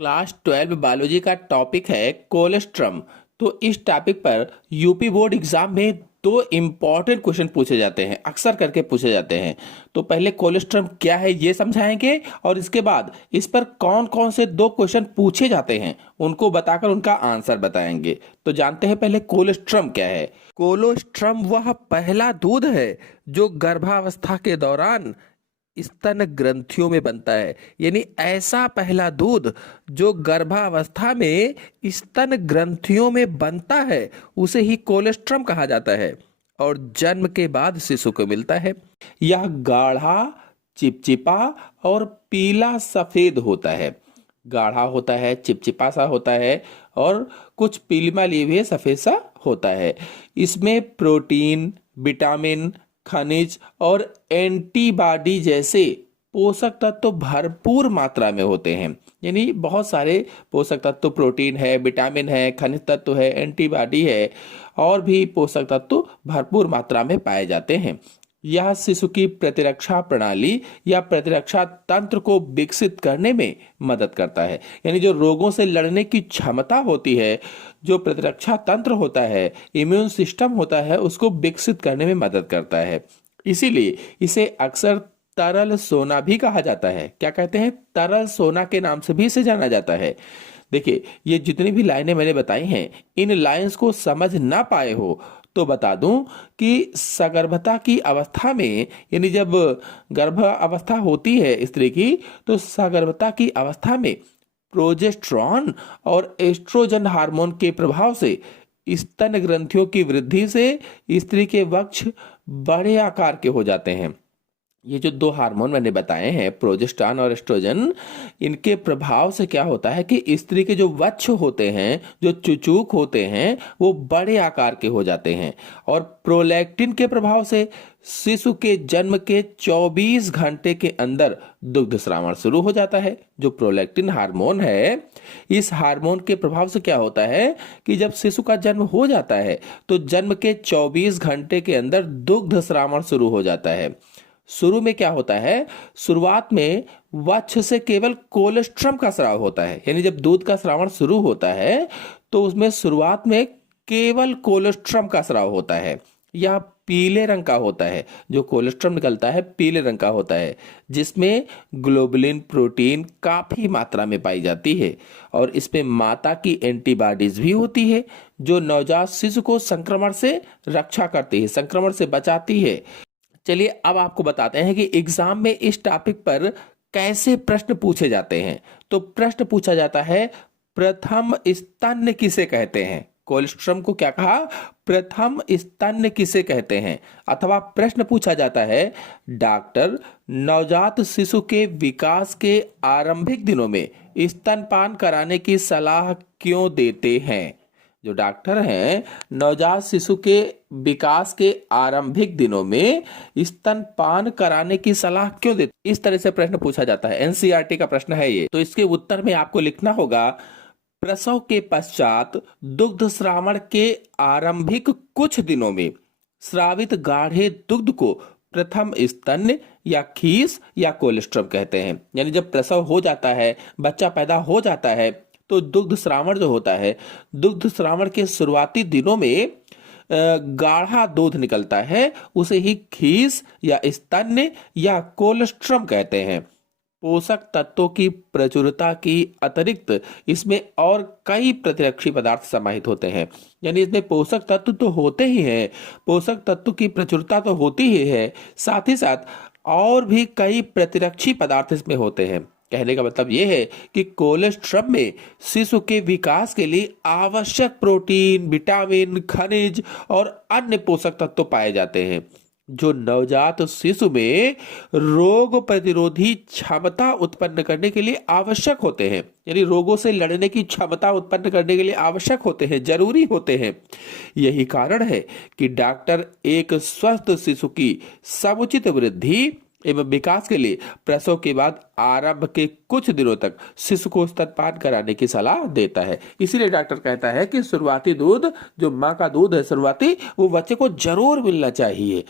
Class 12 biology का topic है colostrum. तो इस टॉपिक पर यूपी बोर्ड एग्जाम में दो इम्पॉर्टेंट क्वेश्चन पूछे जाते हैं, अक्सर करके पूछे जाते हैं। तो पहले कोलेस्ट्रम क्या है ये समझाएंगे और इसके बाद इस पर कौन कौन से दो क्वेश्चन पूछे जाते हैं उनको बताकर उनका आंसर बताएंगे। तो जानते हैं पहले कोलेस्ट्रम क्या है। कोलेस्ट्रम वह पहला दूध है जो गर्भावस्था के दौरान स्तन ग्रंथियों में बनता है, यानी ऐसा पहला दूध जो गर्भावस्था में स्तन ग्रंथियों में बनता है उसे ही कोलेस्ट्रम कहा जाता है और जन्म के बाद शिशु को मिलता है। यह गाढ़ा, चिपचिपा और पीला सफेद होता है। गाढ़ा होता है, चिपचिपा सा होता है और कुछ पीलीमा लिए हुए सफेद सा होता है। इसमें प्रोटीन, विटामिन, खनिज और एंटीबॉडी जैसे पोषक तत्व भरपूर मात्रा में होते हैं। यानी बहुत सारे पोषक तत्व, प्रोटीन है, विटामिन है, खनिज तत्व है, एंटीबॉडी है और भी पोषक तत्व भरपूर मात्रा में पाए जाते हैं। यह शिशु की प्रतिरक्षा प्रणाली या प्रतिरक्षा तंत्र को विकसित करने में मदद करता है। यानी जो रोगों से लड़ने की क्षमता होती है, जो प्रतिरक्षा तंत्र होता है, इम्यून सिस्टम होता है, उसको विकसित करने में मदद करता है। इसीलिए इसे अक्सर तरल सोना भी कहा जाता है। क्या कहते हैं? तरल सोना के नाम से भी इसे जाना जाता है। देखिए, ये जितनी भी लाइनें मैंने बताई हैं, इन लाइंस को समझ ना पाए हो तो बता दूं कि सगर्भता की अवस्था में, यानी जब गर्भ अवस्था होती है स्त्री की, तो सगर्भता की अवस्था में प्रोजेस्टेरॉन और एस्ट्रोजन हार्मोन के प्रभाव से स्तन ग्रंथियों की वृद्धि से स्त्री के वक्ष बड़े आकार के हो जाते हैं। ये जो दो हार्मोन मैंने बताए हैं, प्रोजेस्टेरॉन और एस्ट्रोजन, इनके प्रभाव से क्या होता है कि स्त्री के जो वक्ष होते हैं, जो चुचूक होते हैं, वो बड़े आकार के हो जाते हैं। और प्रोलैक्टिन के प्रभाव से शिशु के जन्म के 24 घंटे के अंदर दुग्ध स्रावण शुरू हो जाता है। जो प्रोलैक्टिन हार्मोन है, इस हार्मोन के प्रभाव से क्या होता है कि जब शिशु का जन्म हो जाता है तो जन्म के 24 घंटे के अंदर दुग्ध स्रावण शुरू हो जाता है। शुरू में क्या होता है, शुरुआत में वक्ष से केवल कोलेस्ट्रम का स्राव होता है। यानी जब दूध का स्रावण शुरू होता है तो उसमें शुरुआत में केवल कोलेस्ट्रम का स्राव होता है। यह पीले रंग का होता है। जो कोलेस्ट्रम निकलता है पीले रंग का होता है, जिसमें ग्लोबुलिन प्रोटीन काफी मात्रा में पाई जाती है और इसमें माता की एंटीबॉडीज भी होती है जो नवजात शिशु को संक्रमण से रक्षा करती है, संक्रमण से बचाती है। चलिए अब आपको बताते हैं कि एग्जाम में इस टॉपिक पर कैसे प्रश्न पूछे जाते हैं। तो प्रश्न पूछा जाता है, प्रथम स्तन्य किसे कहते हैं? कोलेस्ट्रम को क्या कहा? प्रथम स्तन्य किसे कहते हैं? अथवा प्रश्न पूछा जाता है, डॉक्टर नवजात शिशु के विकास के आरंभिक दिनों में स्तनपान कराने की सलाह क्यों देते हैं? जो डॉक्टर हैं, नवजात शिशु के विकास के आरंभिक दिनों में स्तनपान कराने की सलाह क्यों देते? इस तरह से प्रश्न पूछा जाता है। एनसीईआरटी का प्रश्न है ये। तो इसके उत्तर में आपको लिखना होगा, प्रसव के पश्चात दुग्ध स्रावण के आरंभिक कुछ दिनों में स्रावित गाढ़े दुग्ध को प्रथम स्तन्य या खीस या कोलेस्ट्रम कहते हैं। यानी जब प्रसव हो जाता है, बच्चा पैदा हो जाता है, तो दुग्ध स्रावण जो होता है, दुग्ध स्रावण के शुरुआती दिनों में गाढ़ा दूध निकलता है, उसे ही खीस या स्तन्य या कोलेस्ट्रम कहते हैं। पोषक तत्वों की प्रचुरता की अतिरिक्त इसमें और कई प्रतिरक्षी पदार्थ समाहित होते हैं। यानी इसमें पोषक तत्व तो होते ही हैं, पोषक तत्व की प्रचुरता तो होती ही है, साथ ही साथ और भी कई प्रतिरक्षी पदार्थ इसमें होते हैं। कहने का मतलब यह है कि कोलेस्ट्रम में शिशु के विकास के लिए आवश्यक प्रोटीन, विटामिन, खनिज और अन्य पोषक तत्व पाए जाते हैं जो नवजात शिशु में रोग प्रतिरोधी क्षमता उत्पन्न करने के लिए आवश्यक होते हैं। यानी रोगों से लड़ने की क्षमता उत्पन्न करने के लिए आवश्यक होते हैं, जरूरी होते हैं। यही कारण है कि डॉक्टर एक स्वस्थ शिशु की समुचित वृद्धि एवं विकास के लिए प्रसव के बाद आरंभ के कुछ दिनों तक शिशु को स्तनपान कराने की सलाह देता है। इसीलिए डॉक्टर कहता है कि शुरुआती दूध, जो माँ का दूध है शुरुआती, वो बच्चे को जरूर मिलना चाहिए।